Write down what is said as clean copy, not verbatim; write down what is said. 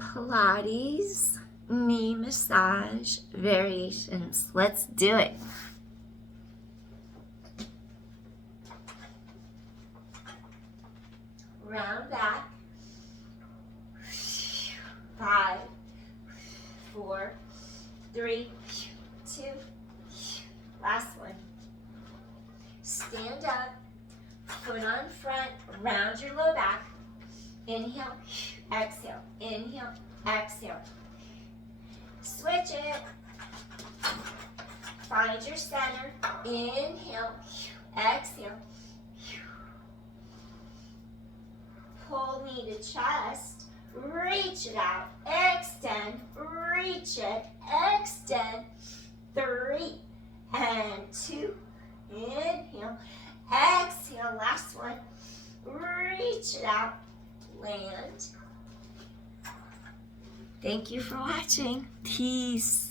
Pilates knee massage variations. Let's do it. Round back. 5, 4, 3, 2, last one. Stand up, foot on front, round your low back. Inhale, exhale, inhale, exhale. Switch it. Find your center. Inhale, exhale. Pull knee to chest. Reach it out. Extend. Reach it. Extend. 3 and 2. Inhale. Exhale. Last one. Reach it out. Land. Thank you for watching. Peace.